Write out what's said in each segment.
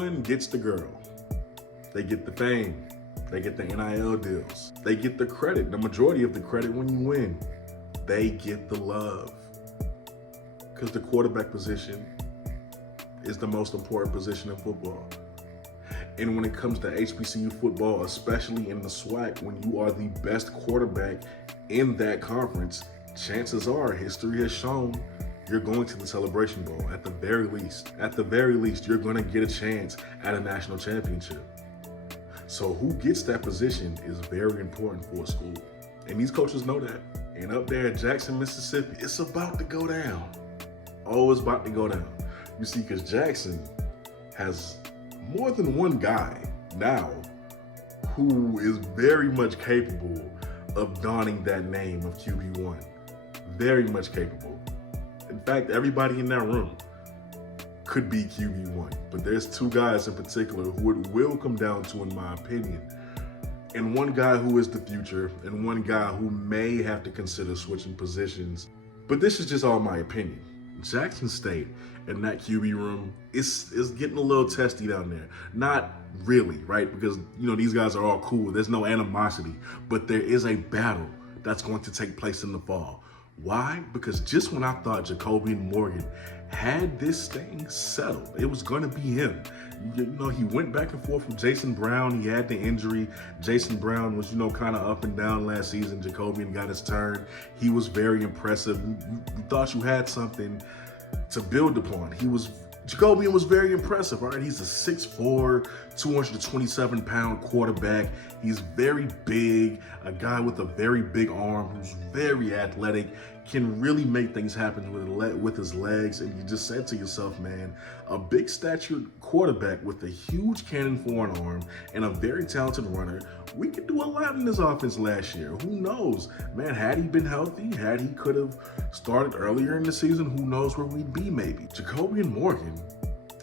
QB1 gets the girl. They get the fame. They get the NIL deals. They get the credit, the majority of the credit when you win. They get the love. Because the quarterback position is the most important position in football. And when it comes to HBCU football, especially in the SWAC, when you are the best quarterback in that conference, chances are, history has shown, you're going to the Celebration Bowl at the very least. At the very least, you're going to get a chance at a national championship. So who gets that position is very important for a school. And these coaches know that. And up there in Jackson, Mississippi, it's about to go down. Oh, it's about to go down. You see, because Jackson has more than one guy now who is very much capable of donning that name of QB1. Very much capable. In fact, everybody in that room could be QB1, but there's two guys in particular who it will come down to, in my opinion. And one guy who is the future, and one guy who may have to consider switching positions. But this is just all my opinion. Jackson State and that QB room is getting a little testy down there. Not really, right? Because, these guys are all cool. There's no animosity. But there is a battle that's going to take place in the fall. Why? Because just when I thought Jacobian Morgan had this thing settled, it was going to be him. He went back and forth with Jason Brown. He had the injury. Jason Brown was, kind of up and down last season. Jacobian got his turn. He was very impressive. You thought you had something to build upon. Jacobian was very impressive, all right? He's a 6'4", 227-pound quarterback. He's very big, a guy with a very big arm who's very athletic, can really make things happen with his legs. And you just said to yourself, man, a big statured quarterback with a huge cannon for an arm and a very talented runner, we could do a lot in this offense last year. Who knows? Man, had he been healthy, had he could have started earlier in the season, who knows where we'd be maybe. Jacobian Morgan,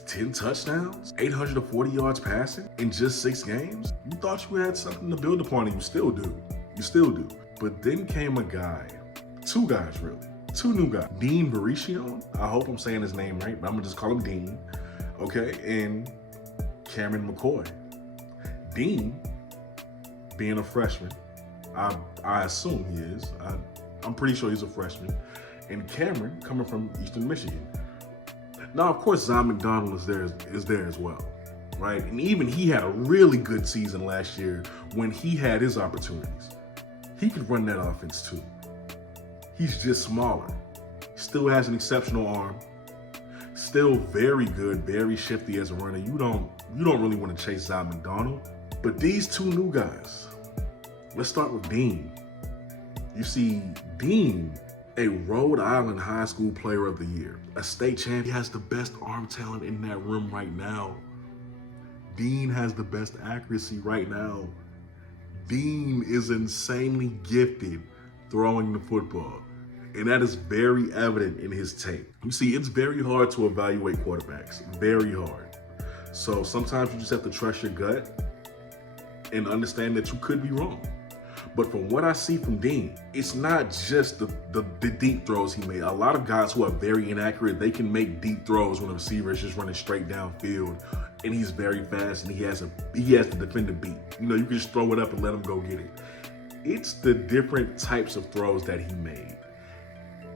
10 touchdowns, 840 yards passing in just 6 games. You thought you had something to build upon, and you still do. You still do. But then came a guy, 2 guys really, 2 new guys. Dean Baricion, I hope I'm saying his name right, but I'm gonna just call him Dean, okay? And Cameron McCoy. Dean, being a freshman, I assume he is. I'm pretty sure he's a freshman. And Cameron, coming from Eastern Michigan. Now, of course, Zion McDonald is there as well, right? And even he had a really good season last year when he had his opportunities. He could run that offense too. He's just smaller. Still has an exceptional arm. Still very good, very shifty as a runner. You don't really want to chase Zion McDonald. But these 2 new guys, let's start with Dean. You see, Dean, a Rhode Island High School Player of the Year, a state champ. He has the best arm talent in that room right now. Dean has the best accuracy right now. Dean is insanely gifted throwing the football. And that is very evident in his tape. You see, it's very hard to evaluate quarterbacks, very hard. So sometimes you just have to trust your gut and understand that you could be wrong. But from what I see from Dean, it's not just the deep throws he made. A lot of guys who are very inaccurate, they can make deep throws when a receiver is just running straight downfield, and he's very fast and he has to defend the beat. You can just throw it up and let him go get it. It's the different types of throws that he made.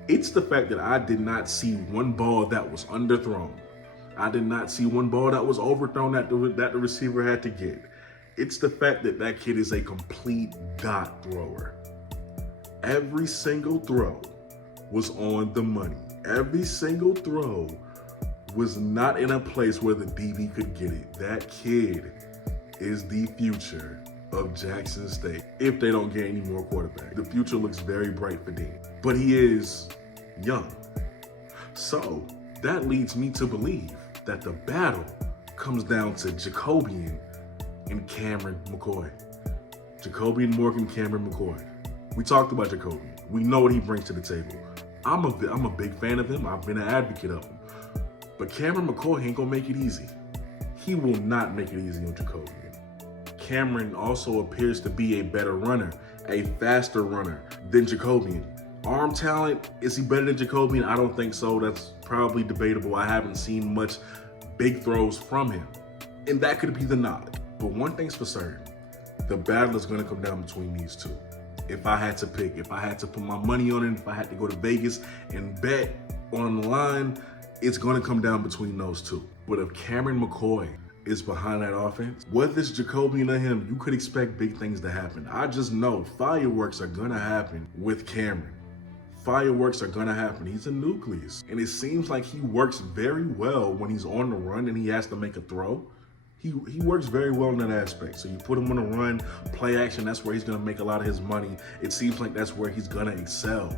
It's the fact that I did not see one ball that was underthrown. I did not see one ball that was overthrown that the receiver had to get. It's the fact that that kid is a complete dot thrower. Every single throw was on the money. Every single throw was not in a place where the DB could get it. That kid is the future of Jackson State if they don't get any more quarterbacks. The future looks very bright for Dean, but he is young. So that leads me to believe that the battle comes down to Jacobian and Cameron McCoy. Jacobian Morgan, Cameron McCoy. We talked about Jacobian. We know what he brings to the table. I'm a big fan of him. I've been an advocate of him. But Cameron McCoy ain't gonna make it easy. He will not make it easy on Jacobian. Cameron also appears to be a better runner, a faster runner than Jacobian. Arm talent, is he better than Jacobian? I don't think so. That's probably debatable. I haven't seen much big throws from him. And that could be the nod. But one thing's for certain, the battle is going to come down between these two. If I had to pick, if I had to put my money on it, if I had to go to Vegas and bet on the line, it's going to come down between those two. But if Cameron McCoy is behind that offense, whether it's Jacobian or him, you could expect big things to happen. I just know fireworks are going to happen with Cameron. Fireworks are going to happen. He's a nucleus. And it seems like he works very well when he's on the run and he has to make a throw. He works very well in that aspect. So you put him on a run, play action, that's where he's going to make a lot of his money. It seems like that's where he's going to excel.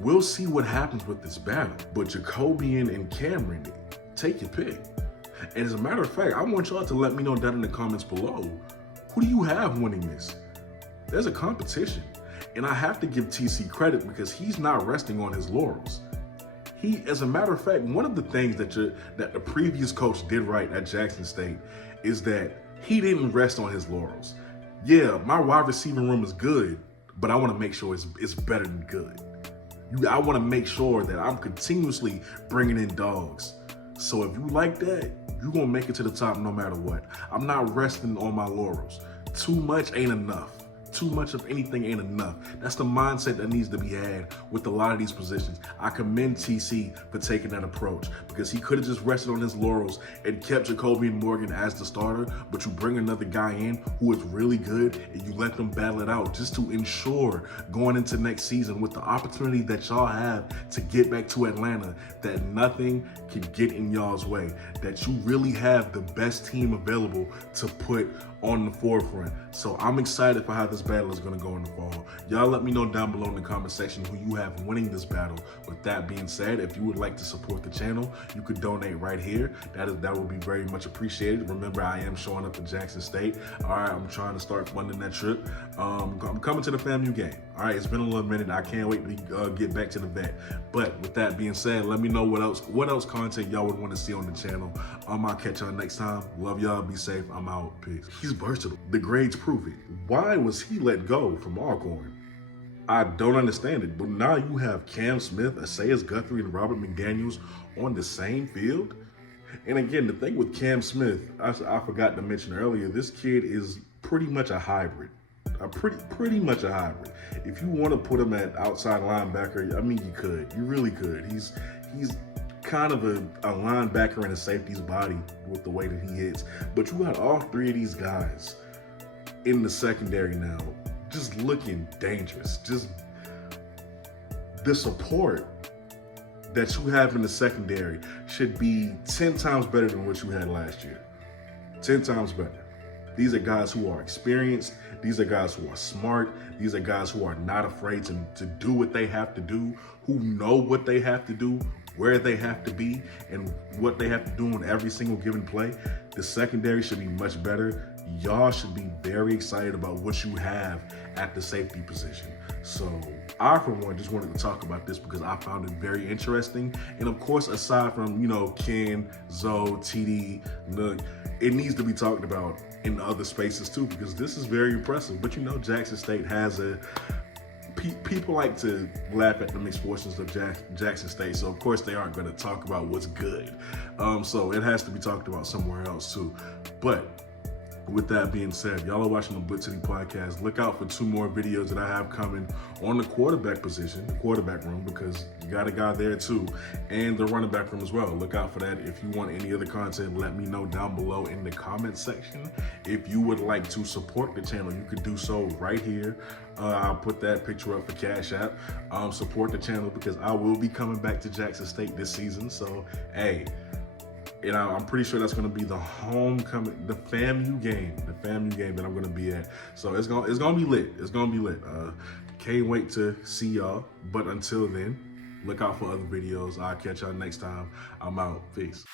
We'll see what happens with this battle. But Jacobian and Cameron, take your pick. And as a matter of fact, I want y'all to let me know down in the comments below, who do you have winning this? There's a competition. And I have to give TC credit because he's not resting on his laurels. As a matter of fact, one of the things that the previous coach did right at Jackson State is that he didn't rest on his laurels. Yeah, my wide receiver room is good, but I want to make sure it's better than good. I want to make sure that I'm continuously bringing in dogs. So if you like that, you're going to make it to the top no matter what. I'm not resting on my laurels. Too much ain't enough. Too much of anything ain't enough. That's the mindset that needs to be had with a lot of these positions. I commend TC for taking that approach because he could have just rested on his laurels and kept Jacobian Morgan as the starter, but you bring another guy in who is really good and you let them battle it out just to ensure going into next season with the opportunity that y'all have to get back to Atlanta, that nothing can get in y'all's way, that you really have the best team available to put on the forefront. So I'm excited for how this battle is going to go in the fall. Y'all let me know down below in the comment section who you have winning this battle. With that being said, if you would like to support the channel, you could donate right here. That would be very much appreciated. Remember, I am showing up to Jackson State. All right, I'm trying to start funding that trip. I'm coming to the FAMU game. All right, it's been a little minute. I can't wait to get back to the vet. But with that being said, let me know what else content y'all would want to see on the channel. I'll catch y'all next time. Love y'all. Be safe. I'm out. Peace. He's versatile. The grades prove it. Why was he let go from Alcorn? I don't understand it. But now you have Cam Smith, Isaiah Guthrie, and Robert McDaniels on the same field. And again, the thing with Cam Smith, I forgot to mention earlier, this kid is pretty much a hybrid. Pretty much a hybrid. If you want to put him at outside linebacker, I mean, you could. You really could. He's kind of a linebacker in a safety's body with the way that he hits. But you got all three of these guys in the secondary now, just looking dangerous. Just the support that you have in the secondary should be 10 times better than what you had last year. 10 times better. These are guys who are experienced. These are guys who are smart. These are guys who are not afraid to do what they have to do, who know what they have to do, where they have to be, and what they have to do on every single given play. The secondary should be much better. Y'all should be very excited about what you have at the safety position. So I, for one, just wanted to talk about this because I found it very interesting. And of course, aside from, Ken, Zoe, TD, Nook, it needs to be talked about in other spaces too, because this is very impressive. But Jackson State has people like to laugh at the misfortunes of Jackson State, so of course they aren't going to talk about what's good. So it has to be talked about somewhere else too. But with that being said, y'all are watching the BlitzCity Podcast. Look out for 2 more videos that I have coming on the quarterback position, the quarterback room, because you got a guy there too, and the running back room as well. Look out for that. If you want any other content, let me know down below in the comment section. If you would like to support the channel, you could do so right here. I'll put that picture up for Cash App. Support the channel because I will be coming back to Jackson State this season. So, hey, and I'm pretty sure that's going to be the homecoming, the FAMU game that I'm going to be at. So it's going to be lit. It's going to be lit. Can't wait to see y'all. But until then, look out for other videos. I'll catch y'all next time. I'm out. Peace.